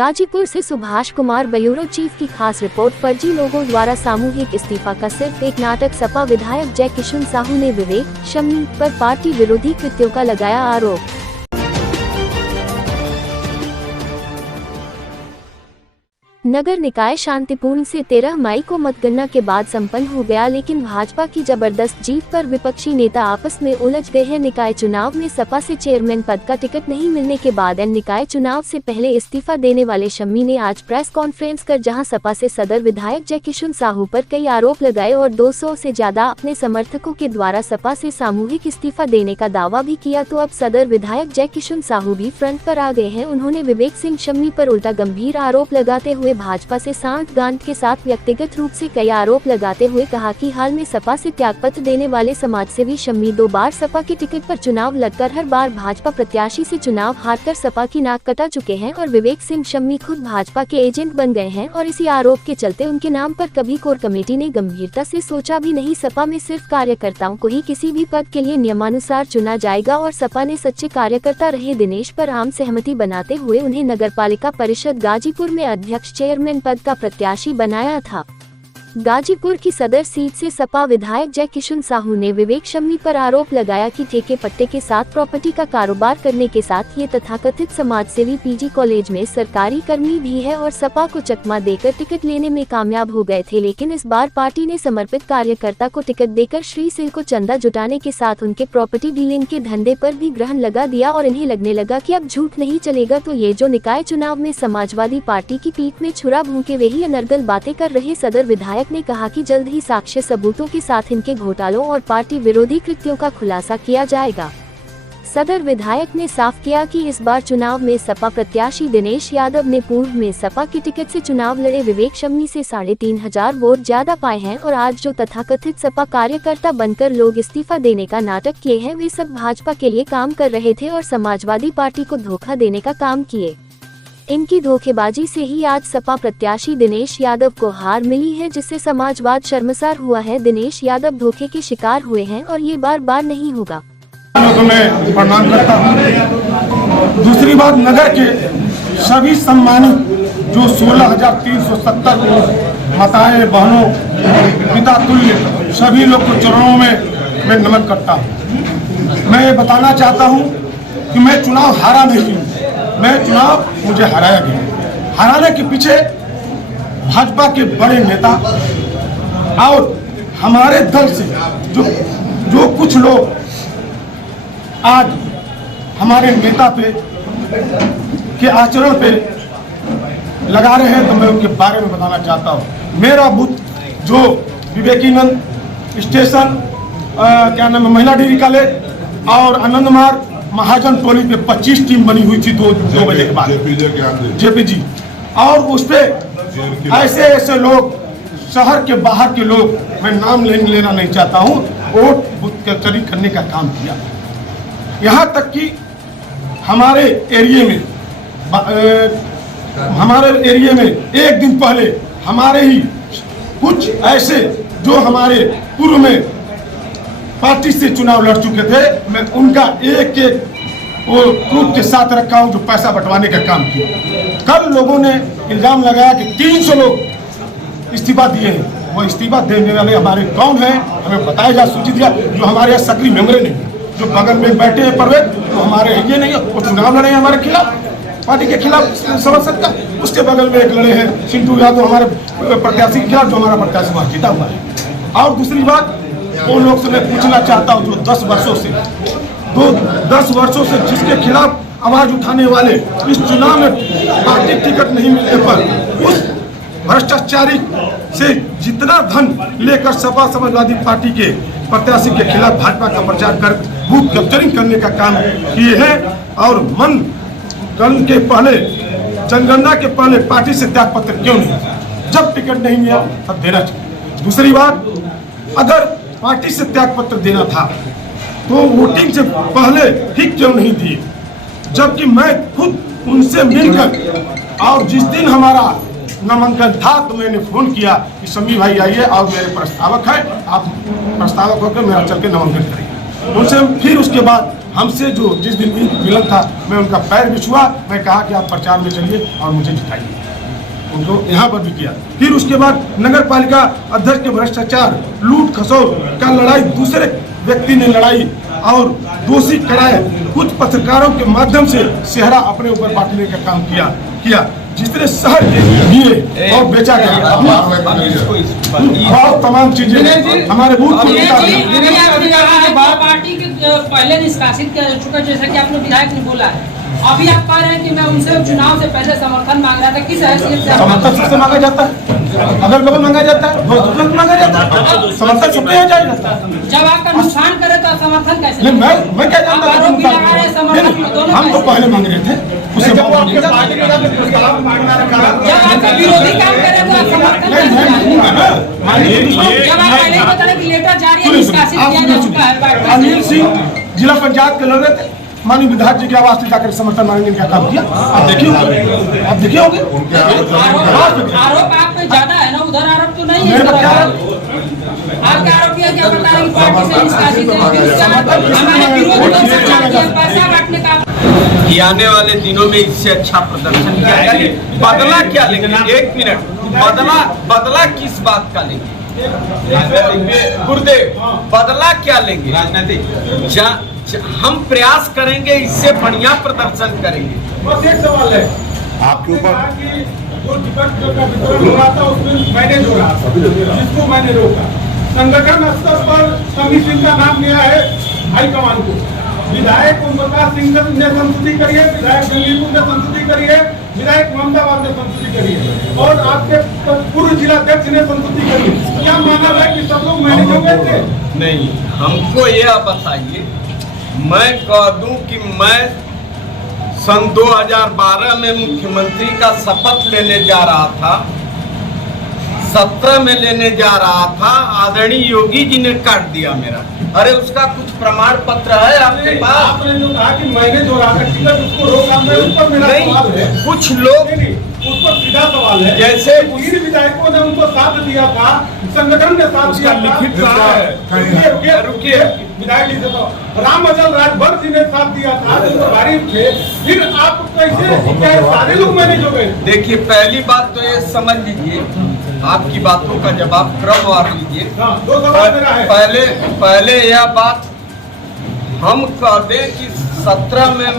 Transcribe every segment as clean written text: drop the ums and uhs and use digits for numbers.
गाजीपुर से Subhash Kumar bureau chief की खास रिपोर्ट। फर्जी लोगों द्वारा सामूहिक इस्तीफा का सिर्फ एक नाटक। सपा विधायक जय किशन साहू ने विवेक शमी पर पार्टी विरोधी कृत्यों का लगाया आरोप। नगर निकाय शांतिपूर्ण से 13 मई को मतगणना के बाद संपन्न हो गया, लेकिन भाजपा की जबरदस्त जीत पर विपक्षी नेता आपस में उलझ गए हैं। निकाय चुनाव में सपा से चेयरमैन पद का टिकट नहीं मिलने के बाद निकाय चुनाव से पहले इस्तीफा देने वाले शम्मी ने आज प्रेस कॉन्फ्रेंस कर जहां सपा से सदर विधायक जय किशन साहू पर कई आरोप लगाए और 200 से ज्यादा अपने समर्थकों के द्वारा सपा से सामूहिक इस्तीफा देने का दावा भी किया, तो अब सदर विधायक जय किशन साहू भी फ्रंट पर आ गए हैं। उन्होंने विवेक सिंह शम्मी पर उल्टा गंभीर आरोप लगाते हुए भाजपा से सांठगांठ के साथ व्यक्तिगत रूप से कई आरोप लगाते हुए कहा कि हाल में सपा से त्यागपत्र देने वाले समाजसेवी शम्मी 2 बार सपा के टिकट पर चुनाव लड़कर हर बार भाजपा प्रत्याशी से चुनाव हारकर सपा की नाक कटा चुके हैं और विवेक सिंह शम्मी खुद भाजपा के एजेंट बन गए हैं और इसी आरोप के चलते उनके नाम पर कभी कोर कमेटी ने गंभीरता से सोचा भी नहीं। सपा में सिर्फ कार्यकर्ताओं को ही किसी भी पद के लिए नियमानुसार चुना जाएगा और सपा ने सच्चे कार्यकर्ता रहे दिनेश पर आम सहमति बनाते हुए उन्हें नगरपालिका परिषद गाजीपुर में अध्यक्ष चेयरमैन पद का प्रत्याशी बनाया था। गाजीपुर की सदर सीट से सपा विधायक जय किशन साहू ने विवेक शम्मी पर आरोप लगाया कि ठेके पट्टे के साथ प्रॉपर्टी का कारोबार करने के साथ ये तथाकथित समाजसेवी पीजी कॉलेज में सरकारी कर्मी भी है और सपा को चकमा देकर टिकट लेने में कामयाब हो गए थे, लेकिन इस बार पार्टी ने समर्पित कार्यकर्ता को टिकट देकर श्री सिल को चंदा जुटाने के साथ उनके प्रॉपर्टी डीलिंग के धंधे पर भी ग्रहण लगा दिया और इन्हें लगने लगा कि अब झूठ नहीं चलेगा, तो ये जो निकाय चुनाव में समाजवादी पार्टी की पीठ में छुरा भूंके वही अनर्गल बातें कर रहे। सदर विधायक ने कहा कि जल्द ही साक्ष्य सबूतों के साथ इनके घोटालों और पार्टी विरोधी कृत्यों का खुलासा किया जाएगा। सदर विधायक ने साफ किया कि इस बार चुनाव में सपा प्रत्याशी दिनेश यादव ने पूर्व में सपा के टिकट से चुनाव लड़े विवेक शम्मी से 3500 वोट ज्यादा पाए हैं और आज जो तथाकथित सपा कार्यकर्ता बनकर लोग इस्तीफा देने का नाटक किए हैं वे सब भाजपा के लिए काम कर रहे थे और समाजवादी पार्टी को धोखा देने का काम किए। इनकी धोखेबाजी से ही आज सपा प्रत्याशी दिनेश यादव को हार मिली है, जिससे समाजवाद शर्मसार हुआ है। दिनेश यादव धोखे के शिकार हुए हैं और ये बार बार नहीं होगा। मैं प्रणाम करता हूँ। दूसरी बात, नगर के सभी सम्मानित जो 16,370 माताएं बहनों पिता तुल्य सभी लोग को चरणों में मैं नमन करता हूँ। मैं ये बताना चाहता हूँ कि मैं चुनाव हारा नहीं हूँ, मैं चुनाव मुझे हराया गया। हराने के पीछे भाजपा के बड़े नेता और हमारे दल से जो कुछ लोग आज हमारे नेता पे के आचरण पे लगा रहे हैं, तो मैं उनके बारे में बताना चाहता हूँ। मेरा बूथ जो विवेकानंद स्टेशन क्या नाम है महिला डिग्री कॉलेज और आनंद मार्ग महाजन टोली पे 25 टीम बनी हुई थी 2 बजे के बाद जेपीजी, और उस पे ऐसे लोग शहर के बाहर के लोग, मैं नाम लेना नहीं चाहता हूँ, वोट चोरी करने का काम किया। यहाँ तक कि हमारे एरिया में एक दिन पहले हमारे ही कुछ ऐसे जो हमारे पूर्व में पार्टी से चुनाव लड़ चुके थे, मैं उनका एक वो प्रूफ के साथ रखा हूं जो पैसा बंटवाने का काम किया। कल लोगों ने इल्जाम लगाया कि 300 लोग इस्तीफा दिए हैं। वो इस्तीफा देने वाले हमारे कौन हैं हमें बताया जा, सूचित दिया। जो हमारे यहाँ सक्रिय मेंबर नहीं, जो बगल में बैठे हैं परवेज, तो हमारे ये नहीं है, वो चुनाव लड़े हैं हमारे खिलाफ, पार्टी के खिलाफ समझ सकता। उसके बगल में एक लड़े हैं सिंटू यादव हमारे प्रत्याशी के खिलाफ, जो हमारा प्रत्याशी वहाँ जीता हुआ है। और दूसरी बात, वो लोग से मैं पूछना चाहता हूँ जो 10 वर्षों से जिसके खिलाफ आवाज उठाने वाले, इस चुनाव में पार्टी टिकट नहीं मिलने पर उस भ्रष्टाचारी से जितना धन लेकर सपा समाजवादी पार्टी के प्रत्याशी के खिलाफ भाजपा का प्रचार कर बूथ कैप्चरिंग करने का काम किए हैं। और मन गण के पहले, जनगणना के पहले पार्टी से त्याग पत्र क्यों नहीं? जब टिकट नहीं मिला तब देना चाहिए। दूसरी बात, अगर पार्टी से त्याग पत्र देना था तो वोटिंग से पहले ही क्यों नहीं दिए? जबकि मैं खुद उनसे मिलकर, और जिस दिन हमारा नामांकन था तो मैंने फोन किया कि शम्मी भाई आइए और मेरे प्रस्तावक है, आप प्रस्तावक होकर मेरा चल के नामांकन करिए। उनसे फिर उसके बाद हमसे जो जिस दिन मिलन था, मैं उनका पैर भी छुआ। मैं कहा कि आप प्रचार में चलिए और मुझे जिताइए। उनको यहाँ पर भी किया। फिर उसके बाद नगर पालिका अध्यक्ष के भ्रष्टाचार, लूट खसोट का लड़ाई, दूसरे व्यक्ति ने लड़ाई और दोषी कराए। कुछ पत्रकारों के माध्यम से सेहरा अपने ऊपर बांटने का काम किया जिसने शहर दिए और बेचा गया और तमाम चीजें हमारे बूथ पार्टी के पहले निष्कासित किया जा चुका, जैसा कि आपने विधायक ने बोला है। अभी आप कह रहे हैं कि मैं उनसे चुनाव से पहले समर्थन मांग रहा था, किस हैसियत से? समर्थन सबसे मांगा जाता है, अगल बगल मांगा जाता है, तुरंत मांगा जाता है, समर्थन सबसे यहाँ जाएगा। जब आपका नुकसान करे तो समर्थन कैसे? नहीं, मैं क्या जानता हूँ, हम तो पहले मांग रहे थे, उससे जब आपका विरोधी काम करे तो समर्थन जब आप पहले ही बता रहे कि लेटर जारी है, निष्कासित किया जा चुका है। अनिल सिंह जिला पंचायत के लड़ रहे थे, माननीय विधायक जी के आवास से जाकर समर्थन मांगने का काम किया। आप देखिए होंगे आरोप आप पे ज्यादा है ना, उधर आरोप तो नहीं है। आपका आरोप किया क्या बता रहे कि पार्टी से निष्कासित है, हमारे विरोध लोग से पैसा बांटने का कि आने वाले दिनों में इससे अच्छा प्रदर्शन किया जाए। बदला क्या लेंगे? एक मिनट, बदला किस बात का लेंगे? गुरुदेव, बदला क्या लेंगे? राजनीतिक हम प्रयास करेंगे, इससे बढ़िया प्रदर्शन करेंगे। बस एक सवाल है आपके ऊपर, जो टिकट का वितरण हो रहा था उसमें मैनेज हो रहा था, जिसको मैंने रोका। संगठन स्तर पर समिति का नाम गया है हाईकमान को। विधायक ओम प्रकाश सिंह ने संस्तुति करी है, विधायक गंगीपुर ने संस्तुति करी है, विधायक मोहम्मदाबाद ने संस्तुति करी है और आपके पूर्व जिलाध्यक्ष ने संस्तुति करी है। क्या माना है कि सब लोग मैनेज हो गए थे? नहीं, हमको यह बताइए, मैं कह दूं कि मैं सन 2012 में मुख्यमंत्री का शपथ लेने जा रहा था, 17 में लेने जा रहा था, आदरणीय योगी जी ने काट दिया मेरा। अरे उसका कुछ प्रमाण पत्र है आपके पास? आपने जो कहा कि मैनेज हो रहा था टिकट, उसको रोका, मैं उस पर मेरा सवाल है। कुछ लोग उस पर सीधा सवाल है, जैसे तीन विधायकों ने उनको साथ दिया था, संगठन ने साथ दिया था। लिखित रहा है। रुकिए विधायक जी से तो राम अचल राजभर जी ने साथ दिया था, भारी थे। फिर आप कैसे, क्या सारे लोग मैनेज हो गए? देखिए, पहली बात तो ये समझ लीजिए, आपकी बातों का जवाब क्रमवार लीजिए। दो सवाल मेरा है। पहले यह बात हम कह दें कि 17 में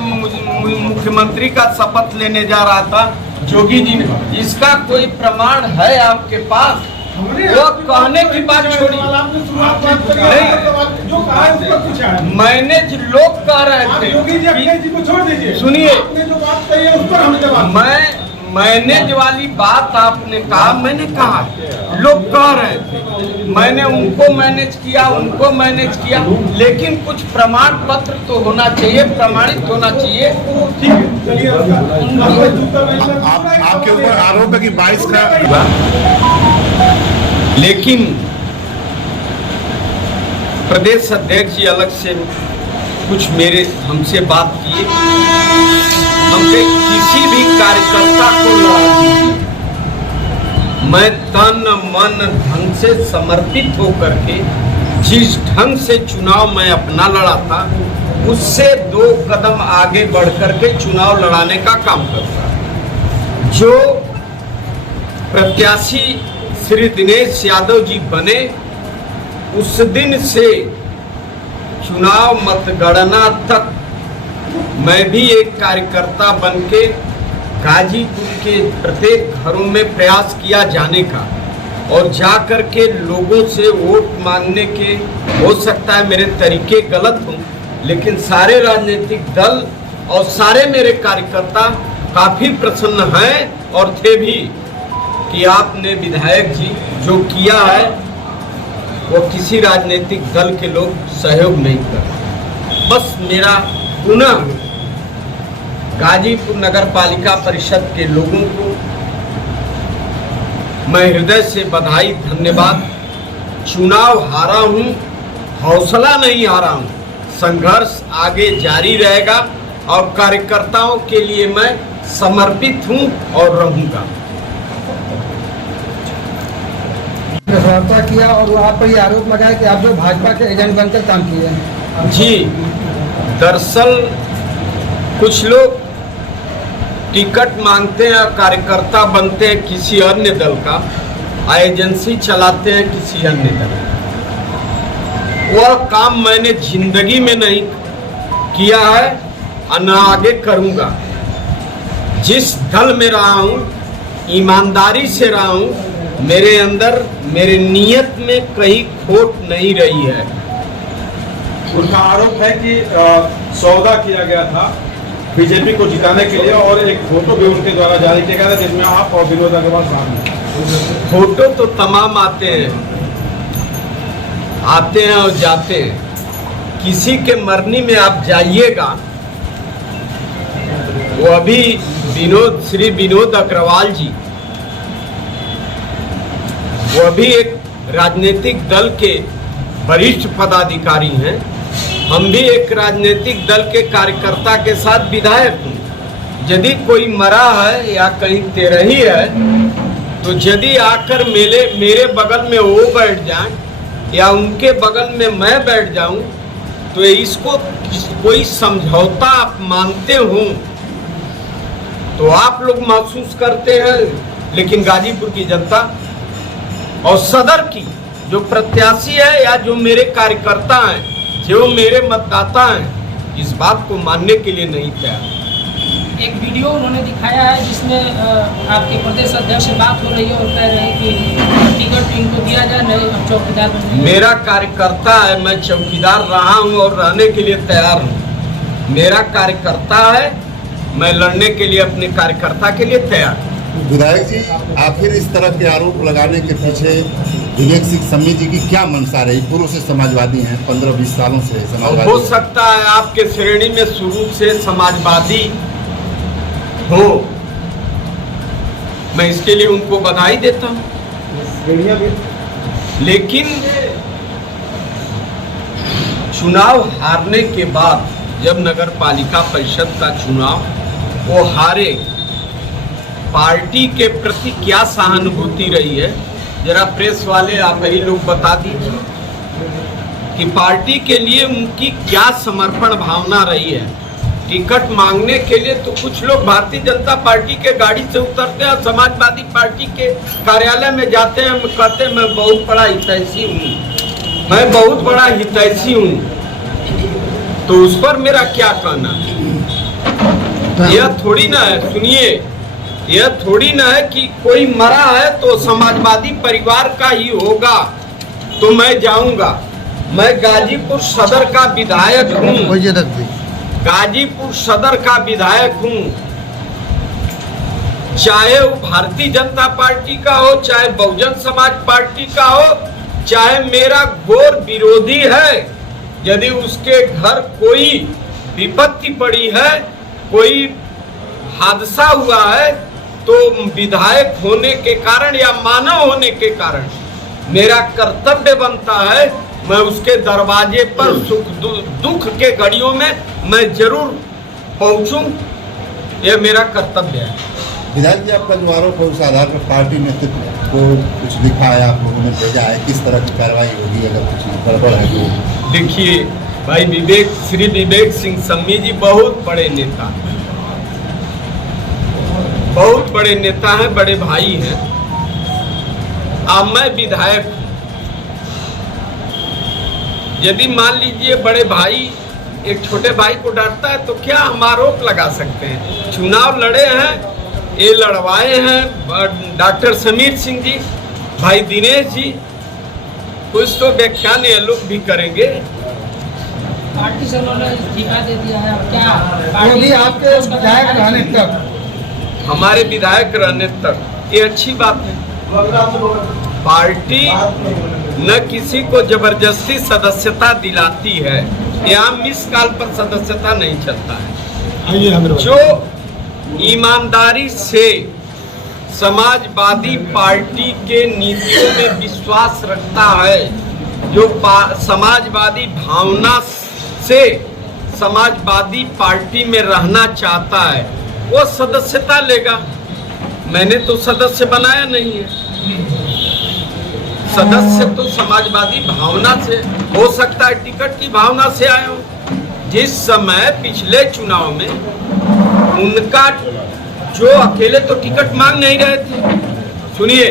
मुख्यमंत्री का शपथ लेने जा रहा था जोगी जी ने, इसका कोई प्रमाण है आपके पास? वो कहने की बात छोड़िए, मैनेज लोग कह रहे थे। सुनिए, मैं मैनेज वाली बात आपने कहा, मैंने कहा लोग कह रहे थे, मैंने उनको मैनेज किया, उनको मैनेज किया, लेकिन कुछ प्रमाण पत्र तो होना चाहिए, प्रमाणित होना चाहिए। ठीक है, चलिए। आपके ऊपर आरोप है कि 22 का, लेकिन प्रदेश अध्यक्ष जी अलग से कुछ मेरे हमसे बात किए, हमसे किसी भी कार्यकर्ता को लड़ा दीजिए, मैं तन मन धन से समर्पित होकर के जिस ढंग से चुनाव मैं अपना लड़ा था, उससे 2 कदम आगे बढ़ करके चुनाव लड़ाने का काम करता। जो प्रत्याशी श्री दिनेश यादव जी बने, उस दिन से चुनाव मतगणना तक मैं भी एक कार्यकर्ता बनके गाजीपुर के प्रत्येक घरों में प्रयास किया जाने का और जा कर के लोगों से वोट मांगने के। हो सकता है मेरे तरीके गलत हों, लेकिन सारे राजनीतिक दल और सारे मेरे कार्यकर्ता काफ़ी प्रसन्न हैं और थे भी कि आपने विधायक जी जो किया है वो किसी राजनीतिक दल के लोग सहयोग नहीं कर। बस मेरा पुनः गाजीपुर नगर पालिका परिषद के लोगों को मैं हृदय से बधाई, धन्यवाद। चुनाव हारा हूँ, हौसला नहीं हारा हूँ, संघर्ष आगे जारी रहेगा और कार्यकर्ताओं के लिए मैं समर्पित हूँ और रहूँगा। वार्ता किया और आप पर ये आरोप लगाया कि आप जो भाजपा के एजेंट बनकर काम किए हैं। जी दरअसल कुछ लोग टिकट मांगते हैं, कार्यकर्ता बनते हैं किसी अन्य दल का, एजेंसी चलाते हैं किसी अन्य दल का। वह काम मैंने जिंदगी में नहीं किया है और न आगे करूंगा। जिस दल में रहा हूं, ईमानदारी से रहा हूं, मेरे अंदर मेरे नियत में कहीं खोट नहीं रही है। उनका आरोप है कि सौदा किया गया था बीजेपी को जिताने के लिए और एक फोटो भी उनके द्वारा जारी किया गया था जिसमें आप और विनोद अग्रवाल सामने। फोटो तो तमाम आते हैं और जाते हैं। किसी के मरनी में आप जाइएगा, वो अभी श्री विनोद अग्रवाल जी, वो अभी एक राजनीतिक दल के वरिष्ठ पदाधिकारी हैं। हम भी एक राजनीतिक दल के कार्यकर्ता के साथ विधायक हूँ। यदि कोई मरा है या कहीं तेरही है तो यदि आकर मेरे बगल में वो बैठ जाए या उनके बगल में मैं बैठ जाऊं तो इसको कोई समझौता आप मानते हो तो आप लोग महसूस करते हैं, लेकिन गाजीपुर की जनता और सदर की जो प्रत्याशी है या जो मेरे कार्यकर्ता हैं, जो मेरे मतदाता हैं, इस बात को मानने के लिए नहीं तैयार। एक वीडियो उन्होंने दिखाया है जिसमें आपके प्रदेश अध्यक्ष से बात हो रही है और कह रहे हैं कि टिकट इनको दिया जाए, नहीं हम चौकीदार बन। मेरा कार्यकर्ता है, मैं चौकीदार रहा हूं और रहने के लिए तैयार हूं। मेरा कार्यकर्ता है, मैं लड़ने के लिए अपने कार्यकर्ता के लिए तैयार हूं। विधायक जी, आखिर इस तरह के आरोप लगाने के पीछे विवेक सिंह सम्मी जी की क्या मंशा रही? पूर्व से समाजवादी हैं, 15-20 सालों से समाजवादी। हो सकता है आपके श्रेणी में शुरू से समाजवादी हो, मैं इसके लिए उनको बधाई देता हूं। लेकिन चुनाव हारने के बाद जब नगर पालिका परिषद का चुनाव वो हारे, पार्टी के प्रति क्या सहानुभूति रही है, जरा प्रेस वाले आप ही लोग बता दीजिए कि पार्टी के लिए उनकी क्या समर्पण भावना रही है। टिकट मांगने के लिए तो कुछ लोग भारतीय जनता पार्टी के गाड़ी से उतरते हैं और समाजवादी पार्टी के कार्यालय में जाते हैं, कहते हैं मैं बहुत बड़ा हितैषी हूँ, मैं बहुत बड़ा हितैषी हूँ। तो उस पर मेरा क्या कहना? यह थोड़ी ना है, सुनिए, यह थोड़ी ना है कि कोई मरा है तो समाजवादी परिवार का ही होगा तो मैं जाऊंगा। मैं गाजीपुर सदर का विधायक हूँ, गाजीपुर सदर का विधायक हूँ। चाहे वो भारतीय जनता पार्टी का हो, चाहे बहुजन समाज पार्टी का हो, चाहे मेरा घोर विरोधी है, यदि उसके घर कोई विपत्ति पड़ी है, कोई हादसा हुआ है, तो विधायक होने के कारण या मानव होने के कारण मेरा कर्तव्य बनता है मैं उसके दरवाजे पर सुख दुख के घड़ियों में मैं जरूर पहुंचूं, यह मेरा कर्तव्य है। विधायक जी, आपका जो आरोप है उस आधार पर पार्टी नेतृत्व को कुछ लिखा है, आप लोगों ने भेजा है, किस तरह की कार्रवाई होगी अगर कुछ गड़बड़ है तो? देखिए भाई, श्री विवेक सिंह सम्मी जी बहुत बड़े नेता हैं, बहुत बड़े नेता हैं, बड़े भाई हैं। अब मैं विधायक हूं, यदि मान लीजिए बड़े भाई एक छोटे भाई को डांटता है तो क्या हम आरोप लगा सकते हैं? चुनाव लड़े हैं, ये लड़वाए हैं डॉक्टर समीर सिंह जी, भाई दिनेश जी, कुछ तो व्याख्यान ये लोग भी करेंगे। पार्टी से उन्होंने इस्तीफा दे दिया है, अब क्या पार्टी आपके विधायक रहने तक, हमारे विधायक रहने तक, ये अच्छी बात है। पार्टी न किसी को जबरदस्ती सदस्यता दिलाती है, यहाँ मिस कॉल पर सदस्यता नहीं चलता है। जो ईमानदारी से समाजवादी पार्टी के नीतियों में विश्वास रखता है, जो समाजवादी भावना से समाजवादी पार्टी में रहना चाहता है, वो सदस्यता लेगा। मैंने तो सदस्य बनाया नहीं है, सदस्य तो समाजवादी भावना से, हो सकता है टिकट की भावना से आया हूं। जिस समय पिछले चुनाव में उनका जो अकेले तो टिकट मांग नहीं रहे थे, सुनिए,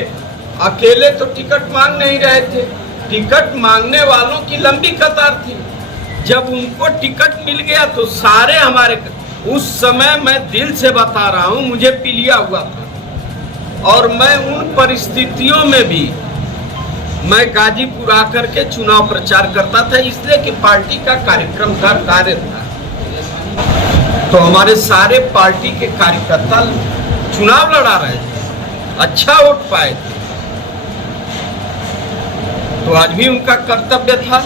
अकेले तो टिकट मांग नहीं रहे थे, टिकट मांगने वालों की लंबी कतार थी। जब उनको टिकट मिल गया तो सारे हमारे, उस समय मैं दिल से बता रहा हूं, मुझे पीलिया हुआ था और मैं उन परिस्थितियों में भी मैं गाजीपुर आकर के चुनाव प्रचार करता था, इसलिए कि पार्टी का कार्यक्रम था, कार्य था। तो हमारे सारे पार्टी के कार्यकर्ता चुनाव लड़ा रहे थे, अच्छा वोट पाए थे, तो आज भी उनका कर्तव्य था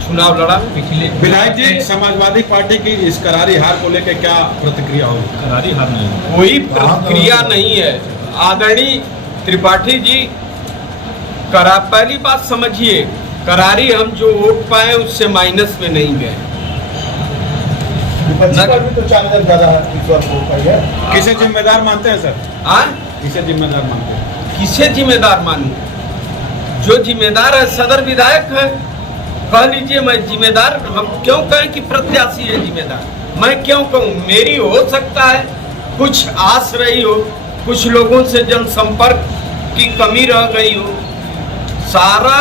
चुनाव लड़ा। पिछले विधायक जी, समाजवादी पार्टी की इस करारी हार को लेकर क्या प्रतिक्रिया होगी? करारी हार नहीं, कोई प्रतिक्रिया नहीं है आदरणीय त्रिपाठी जी। पहली बात समझिए, करारी हम जो वोट पाए उससे माइनस में नहीं गए। तो 4000 ज्यादा वोट पाई है। किसे जिम्मेदार मानते हैं सर? किसे जिम्मेदार मानते हैं? किसे जिम्मेदार मानूं? जो जिम्मेदार है सदर विधायक है, कह लीजिए मैं जिम्मेदार। हम क्यों कहें कि प्रत्याशी है जिम्मेदार? मैं क्यों कहूँ? मेरी हो सकता है कुछ आस रही हो, कुछ लोगों से जनसंपर्क की कमी रह गई हो, सारा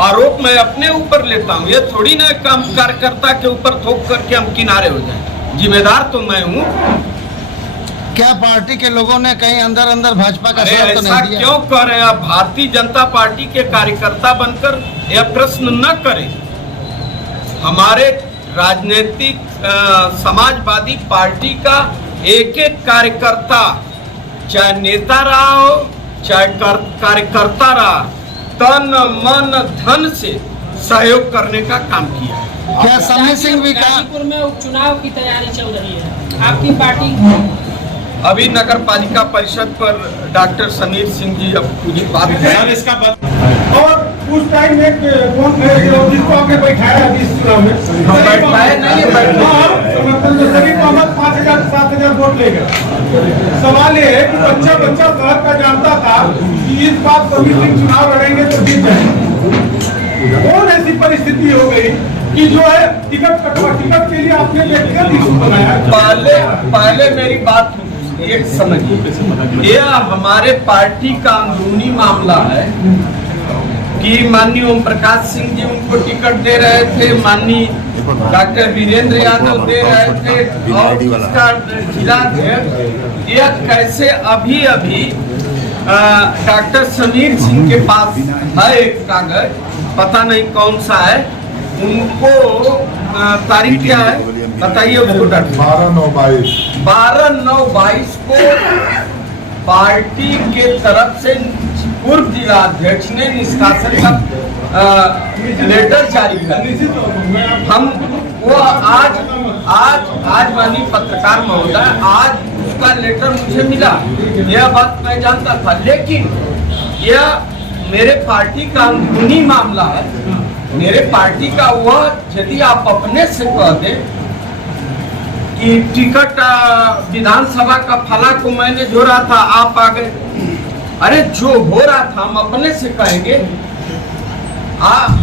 आरोप मैं अपने ऊपर लेता हूँ। ये थोड़ी ना काम कार्यकर्ता के ऊपर थोप करके हम किनारे हो जाए। जिम्मेदार तो मैं हूँ। क्या पार्टी के लोगों ने कहीं अंदर अंदर भाजपा का साथ तो ऐसा नहीं दिया? क्यों कर रहे हैं? भारतीय जनता पार्टी के कार्यकर्ता बनकर यह प्रश्न न करें। हमारे राजनीतिक समाजवादी पार्टी का एक एक कार्यकर्ता, चाहे नेता रहा हो चाहे कार्यकर्ता रहा, तन मन धन से सहयोग करने का काम किया। क्या समय सिंह भी कहा? गाजीपुर में उपचुनाव की तैयारी चल रही है, आपकी पार्टी अभी नगर पालिका परिषद पर डॉक्टर समीर सिंह जी अब कुछ बात सर, इसका और उस टाइम में कौन थे जिसको आपने बैठाया इस चुनाव में? हम बैठाए नहीं, सभी मोहम्मद 5000 7000 वोट ले गए। सवाल ये है कि बच्चा शहर का जानता था कि इस बार सभी सिंह चुनाव लड़ेंगे तो जीत जाएंगे। कौन ऐसी परिस्थिति हो गई कि जो है टिकट के लिए आपने व्यक्तिगत इशू बनाया? पहले मेरी बात एक समझिए, यह हमारे पार्टी का अंदरूनी मामला है कि माननीय ओम प्रकाश सिंह जी उनको टिकट दे रहे थे, माननीय डॉक्टर वीरेंद्र यादव दे रहे थे, और उसका जिला अध्यक्ष यह कैसे अभी डॉक्टर समीर सिंह के पास है एक कागज, पता नहीं कौन सा है, उनको तारीख क्या है बताइए उसको डॉक्टर? 12/9/22 को पार्टी के तरफ से पूर्व जिला अध्यक्ष ने निष्कासन का लेटर जारी कर। हम वो आज माननीय पत्रकार महोदय, आज उसका लेटर मुझे मिला, यह बात मैं जानता था, लेकिन यह मेरे पार्टी का अंदरूनी मामला है। मेरे पार्टी का वह, यदि आप अपने से कह दें कि टिकट विधानसभा का फला को मैंने जो रहा था आप आ गए, अरे जो हो रहा था हम अपने से कहेंगे,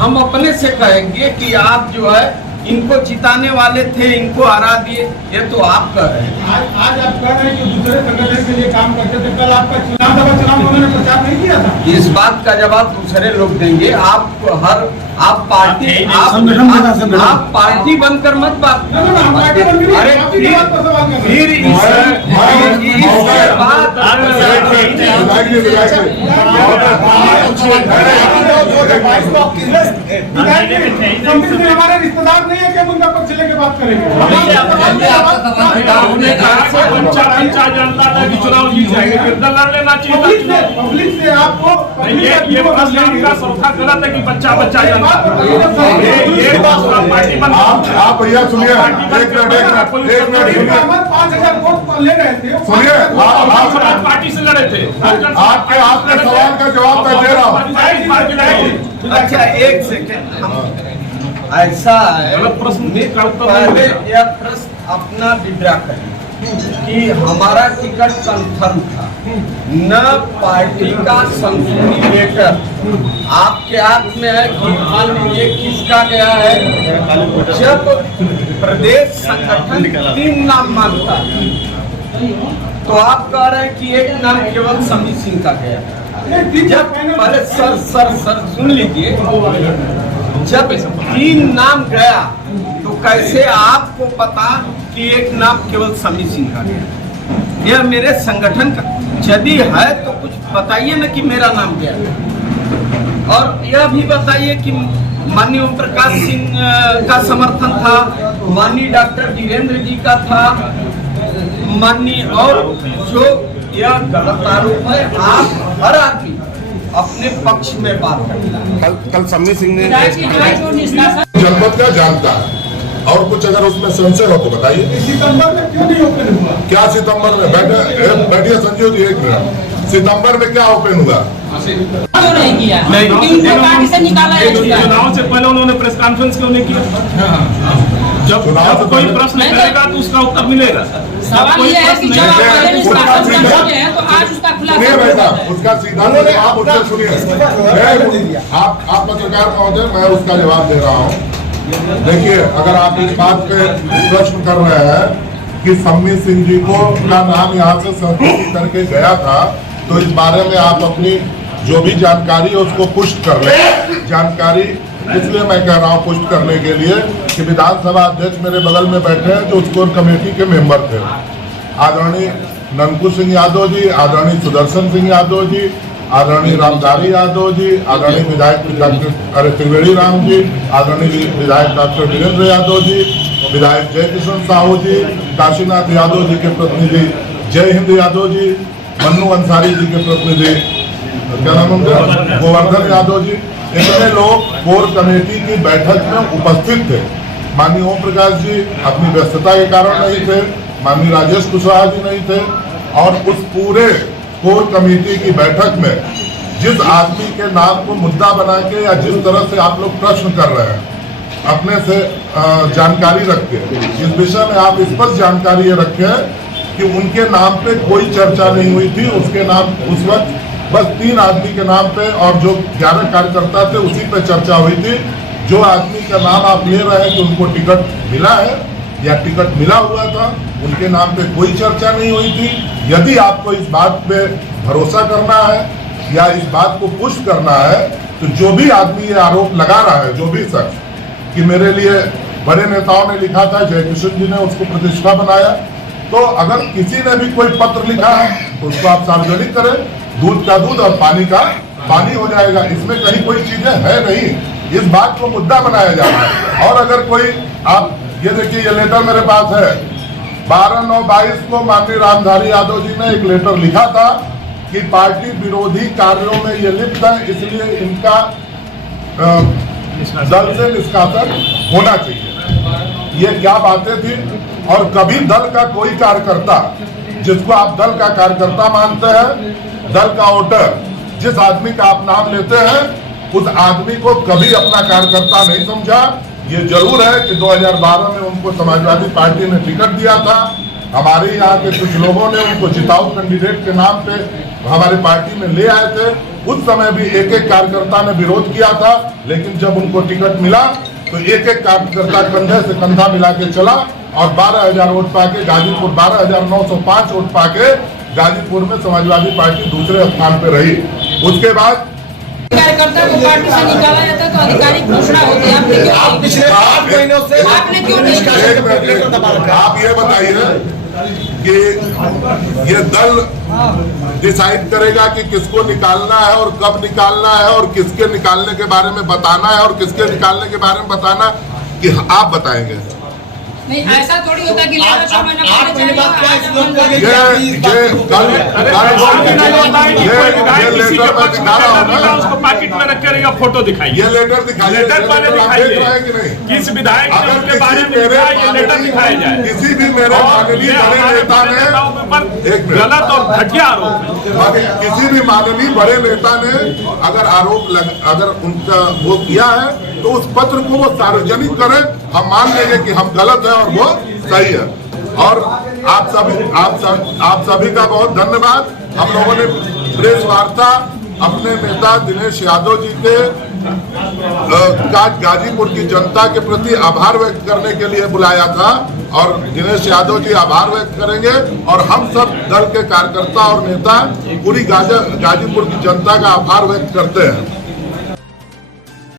हम अपने से कहेंगे कि आप जो है इनको जिताने वाले थे, इनको हरा दिए, ये तो आप कह रहे हैं। आज आप कह रहे हैं कि दूसरे संगठन के लिए काम करते थे, कल आपका चुनाव उन्होंने प्रचार नहीं किया था? इस बात का जवाब दूसरे लोग देंगे। आप पार्टी बनकर मत बात। अरे फिर हमारे रिश्तेदार नहीं है कि हम उनका पक्ष लेके बात करेंगे। जनता था कि चुनाव जीत जाएंगे, फिर लड़ लेना चाहिए। पब्लिक से आपको ये प्रश्न आपका सौदा गलत है कि बच्चा जानता है। ये पार्टी बन, आप भैया सुनिए, एक मिनट 5000 वोट ले रहे थे, सुनिए, समाज पार्टी से लड़े थे। आपके सवाल का जवाब मैं दे रहा हूँ। अच्छा एक सेकंड, ऐसा है, पहले यह प्रश्न अपना विड्रा करें। कि हमारा टिकट कंफर्म था, न पार्टी का संशोधित लेटर आपके हाथ में है कि मान लीजिए किसका गया है। जब प्रदेश संगठन 3 नाम मांगता है तो आप कह रहे हैं कि एक नाम केवल समी सिंह का गया। जब पहले सर सुन लीजिए, जब 3 नाम गया तो कैसे आपको पता कि एक नाम केवल समी सिंह का गया? यह मेरे संगठन का यदि है तो कुछ बताइए ना कि मेरा नाम गया, और यह भी बताइए कि माननीय ओम प्रकाश सिंह का समर्थन था, माननीय डॉक्टर वीरेंद्र जी का था, माननीय, और जो यह गलत आरोप है आप हर आदमी अपने पक्ष में बात करता है। कल सम्मी सिंह ने जनपद का जानता है और कुछ अगर उसमें संशय हो तो बताइए। सितंबर में क्यों नहीं ओपन हुआ? क्या सितंबर में? बैठिए संजीव जी, एक मिनट। सितंबर में क्या ओपन हुआ? क्यों नहीं किया? क्योंकि उनको पार्टी से निकाला है। चुनाव से पहले उन्होंने प्रेस कॉन्फ्रेंस क्यों नहीं किया? जब कोई प्रश्न करेगा तो उसका उत्तर मिलेगा। सवाल ये है कि जब आप पहले निष्कासन कर चुके हैं तो आज उसका खुलासा करें। उसका सीधा आप उससे सुनिए। आप पत्रकार महोदय, मैं उसका जवाब दे रहा हूँ। देखिए, अगर आप इस बात पे प्रश्न कर रहे हैं कि सम्मी सिंह जी को का नाम यहाँ से संशोधित करके गया था, तो इस बारे में आप अपनी जो भी जानकारी है उसको पुष्ट कर ले। जानकारी इसलिए मैं कह रहा हूँ पुष्ट करने के लिए कि विधानसभा अध्यक्ष मेरे बगल में बैठे हैं जो स्कोर कमेटी के मेंबर थे, आदरणीय ननकू सिंह यादव जी, आदरणीय सुदर्शन सिंह यादव जी, आदरणीय रामधारी यादव जी, आदरणीय विधायक डॉक्टर त्रिवेणी राम जी, आदरणीय विधायक डॉक्टर वीरेंद्र यादव जी, विधायक जय किशन साहू जी, काशीनाथ यादव जी के प्रतिनिधि जय हिंद यादव जी, मन्नू अंसारी जी के प्रतिनिधि क्या नाम उनका, गोवर्धन यादव जी, इतने लोग कोर कमेटी की बैठक में उपस्थित थे। माननीय ओम प्रकाश जी अपनी व्यस्तता के कारण नहीं थे, माननीय राजेश कुशवाहा जी नहीं थे, और उस पूरे कोर कमेटी की बैठक में जिस आदमी के नाम को मुद्दा बना के या जिस तरह से आप लोग प्रश्न कर रहे हैं, अपने से जानकारी रखते हैं, इस विषय में आप स्पष्ट जानकारी ये रखें कि उनके नाम पे कोई चर्चा नहीं हुई थी। उसके नाम उस वक्त बस 3 आदमी के नाम पे और जो 11 कार्यकर्ता थे उसी पे चर्चा हुई थी। जो आदमी का नाम आप ले रहे हैं कि उनको टिकट मिला है या टिकट मिला हुआ था, उनके नाम पे कोई चर्चा नहीं हुई थी। यदि आपको इस बात पे भरोसा करना है या इस बात को पुष्ट करना है, तो जो भी आदमी ये आरोप लगा रहा है, जो भी शख्स कि मेरे लिए बड़े नेताओं ने लिखा था, जयकिशन जी ने उसको प्रतिष्ठा बनाया, तो अगर किसी ने भी कोई पत्र लिखा है तो उसको आप सार्वजनिक करें। दूध का दूध और पानी का पानी हो जाएगा। इसमें कहीं कोई चीजें है नहीं, इस बात को मुद्दा बनाया जा रहा है। और अगर कोई आप ये देखिए, ये लेटर मेरे पास है, 12/9/22 को माननीय रामधारी यादव जी ने एक लेटर लिखा था कि पार्टी विरोधी कार्यों में ये लिप्त है, इसलिए इनका दल से निष्कासन होना चाहिए। ये क्या बातें थी? और कभी दल का कोई कार्यकर्ता, जिसको आप दल का कार्यकर्ता मानते हैं, दल का वोटर, जिस आदमी का आप नाम लेते हैं, उस आदमी को कभी अपना कार्यकर्ता नहीं समझा। ये जरूर है कि 2012 में उनको समाजवादी पार्टी ने टिकट दिया था। हमारे यहाँ के कुछ लोगों ने उनको जिताऊ कैंडिडेट के नाम पे हमारे पार्टी में ले आए थे। उस समय भी एक एक कार्यकर्ता ने विरोध किया था, लेकिन जब उनको टिकट मिला तो एक एक कार्यकर्ता कंधे से कंधा मिला के चला और 12,000 वोट पाके गाजीपुर 12,905 वोट पाके गाजीपुर में समाजवादी पार्टी दूसरे स्थान पे रही। उसके बाद कार्यकर्ता को पार्टी से निकाला जाता है तो आधिकारिक घोषणा होती है। आपने क्यों पिछले 8 महीनों से आपने क्यों नहीं? आप ये बताइए कि ये दल डिसाइड करेगा कि किसको निकालना है और कब निकालना है और किसके निकालने के बारे में बताना है और किसके निकालने के बारे में बताना कि आप बताएंगे? नहीं, ऐसा थोड़ी होता कि 6 महीना पहले ये लेटर पर दिखा रहा हूँ ना, उसको पैकेट में रख कर फोटो दिखाइए। ये लेटर दिखाइए, लेटर पहले दिखाइए, किस विधायक ने उसके बारे में लिखा है, ये लेटर दिखाया जाए। किसी भी मेरे माननीय बड़े नेता ने गलत और घटिया आरोप है। किसी भी माननीय बड़े नेता ने अगर अगर उनका वो किया है तो उस पत्र को वो सार्वजनिक करें। हम मान लेंगे कि हम गलत है और वो सही है। और आप सभी का बहुत धन्यवाद। हम लोगों ने प्रेस वार्ता अपने नेता दिनेश यादव जी के गाजीपुर की जनता के प्रति आभार व्यक्त करने के लिए बुलाया था और दिनेश यादव जी आभार व्यक्त करेंगे और हम सब दल के कार्यकर्ता और नेता पूरी गाजीपुर की जनता का आभार व्यक्त करते हैं।